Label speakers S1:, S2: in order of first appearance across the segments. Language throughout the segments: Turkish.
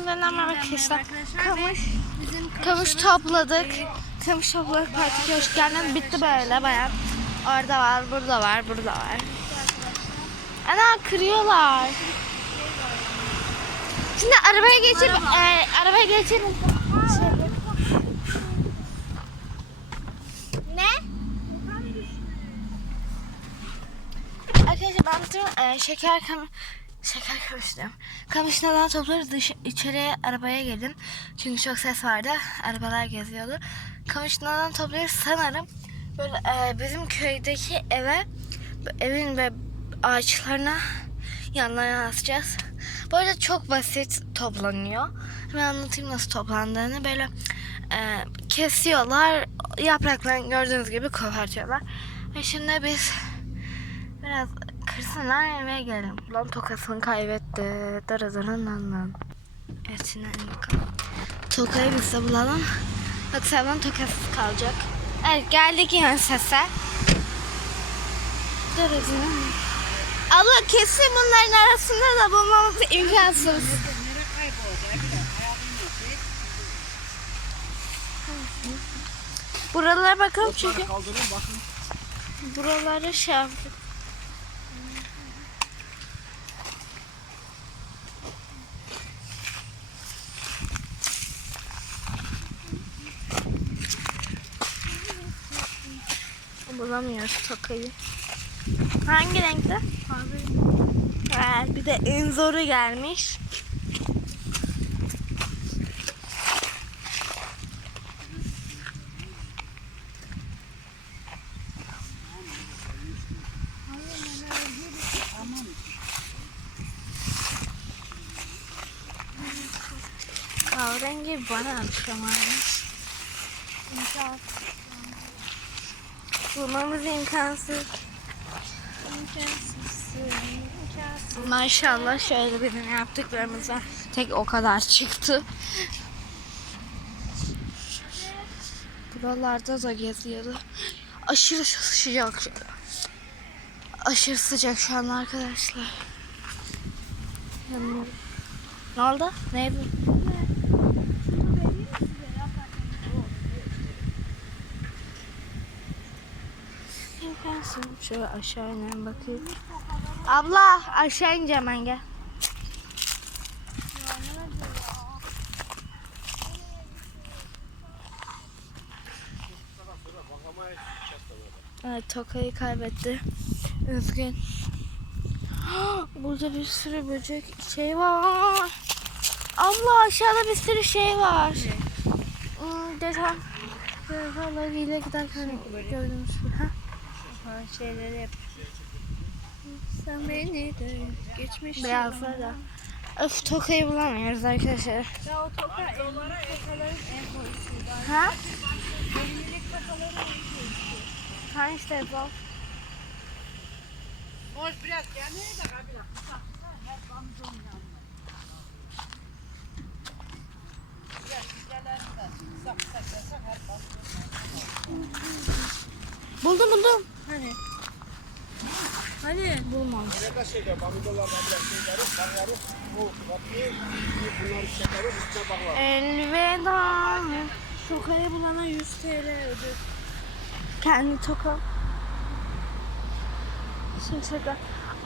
S1: Merhaba arkadaşlar. Kamış, kamış topladık. Kamış topladık partiye hoş geldiniz. Bitti böyle bayağı. Orada var, burada var, burada var. Ana kırıyorlar. Şimdi arabaya geçip, e, arabaya geçelim. Ne? Arkadaşlar ben bütün e, şeker kam şeker kamıştım. Kamışlardan toplarız dış içeriye arabaya geldim. Çünkü çok ses vardı. Arabalar geziyordu. Kamışlardan toplarız sanırım. Böyle e, bizim köydeki eve evin ve ağaçlarına yanlarına asacağız. Bu arada çok basit toplanıyor. Hemen anlatayım nasıl toplandığını. Böyle e, kesiyorlar. Yapraklarını gördüğünüz gibi kopartıyorlar. Ve şimdi biz Biraz kırsınlar eve gelelim. Lan tokasını kaybetti. Dara dara nan nan. Evet şimdi bakalım. Tokayı biz de bulalım. Yoksa ablam tokasız kalacak. Evet geldik yani sese. Dara dara nan. Abla kesin bunların arasında da bulmamız imkansız. Buralara bakalım çünkü buraları şey yaptık. Bulamıyoruz tokayı. Hangi renkte? Evet, bir de en zoru gelmiş. Kahverengi bana akşamarmış. Bulmamız imkansız. Maşallah şöyle bizim yaptıklarımızdan tek o kadar çıktı. Buralarda da geziyordu. Aşırı sıcak. Aşırı sıcak şu an arkadaşlar. Ne oldu? Ne İmkansız. Şöyle aşağı inelim bakayım. Abla aşağı ineceğim ben gel. Evet Tokay'ı kaybetti. Üzgün. Burada bir sürü böcek şey var. Abla aşağıda bir sürü şey var. Hmm, Desem. Vallahiyle giderken gördüğümüz gibi. Ha?
S2: Şeyleri yap. Sen beni de geçmiş.
S1: Beyazlar da. Öf Tokay'ı bulamıyoruz arkadaşlar.
S2: Ya o toka evlilik tokaların en boyusuydu.
S1: Ha?
S2: Evlilik tokaların en boyusuydu.
S1: Ha işte bu.
S3: Hoş biraz kendine de kabile. Biraz her kamyon
S1: Buldum buldum.
S2: Hani? Hani?
S1: Bulmamış.
S3: Nerede şeyde bamidolar kabile şeyleri, barları, bu kapıyı, bunları çekeriz, üstüne baklar.
S1: Elveda.
S2: Tokayı bulana 100 TL ödül.
S1: Kendi toka. Şimdi şurada.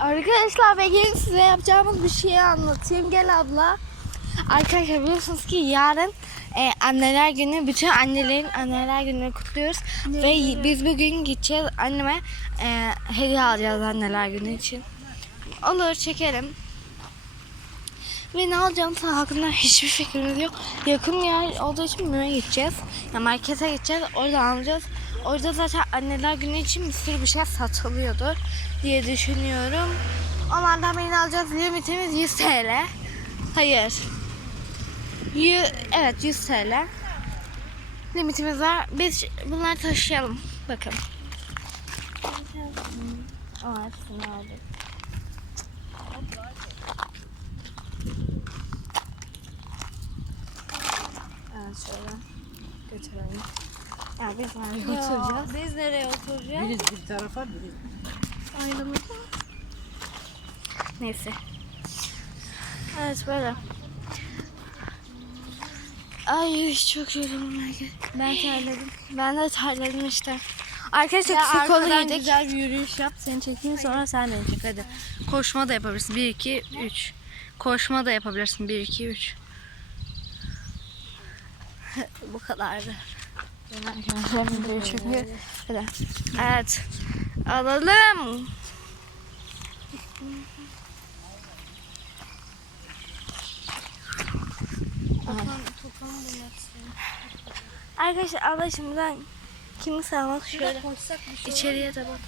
S1: Arkadaşlar ben gelin size yapacağımız bir şeyi anlatayım. Gel abla. Arkadaşlar biliyorsunuz ki yarın e, anneler günü. Bütün annelerin anneler gününü kutluyoruz. Ve biz bugün gideceğiz anneme e, hediye alacağız anneler günü için. Olur çekelim. Ve ne alacağımız hakkında hiçbir fikrimiz yok. Yakın yer olduğu için BİM'e gideceğiz. Ya markete gideceğiz. Orada alacağız. Orada zaten anneler günü için bir sürü bir şey satılıyordur diye düşünüyorum. Onlardan birini alacağız. Limitimiz 100 TL. Hayır. Yü- evet 100 TL. Limitimiz var. Biz bunları taşıyalım. Bakın. Aa, hepsini aldık. Evet şöyle götürelim. Ya biz nereye oturacağız?
S2: Biz nereye oturacağız?
S3: Biriz bir tarafa, biriz.
S2: Ayrılık.
S1: Neyse. Evet böyle. Ay çok yoruldum.
S2: Ben terledim.
S1: Ben de terledim işte. Arkadaşlar
S2: arkadan
S1: yedik.
S2: güzel bir yürüyüş yap. Seni çekeyim sonra sen beni çek hadi. Koşma da yapabilirsin. 1, 2, 3. Koşma da yapabilirsin. 1, 2, 3.
S1: Bu kadardı. Evet. Alalım. Arkadaşlar Allah şimdiden kimi sağlamak şöyle
S2: şey
S1: içeriye de bak.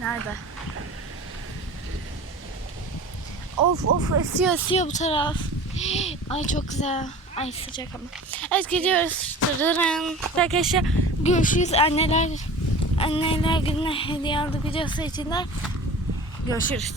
S1: Nerede? Of of esiyor esiyor bu taraf. Ay çok güzel. Ay sıcak ama. Evet gidiyoruz. Tırırın. Arkadaşlar görüşürüz. Anneler anneler gününe hediye aldık videosu için de görüşürüz.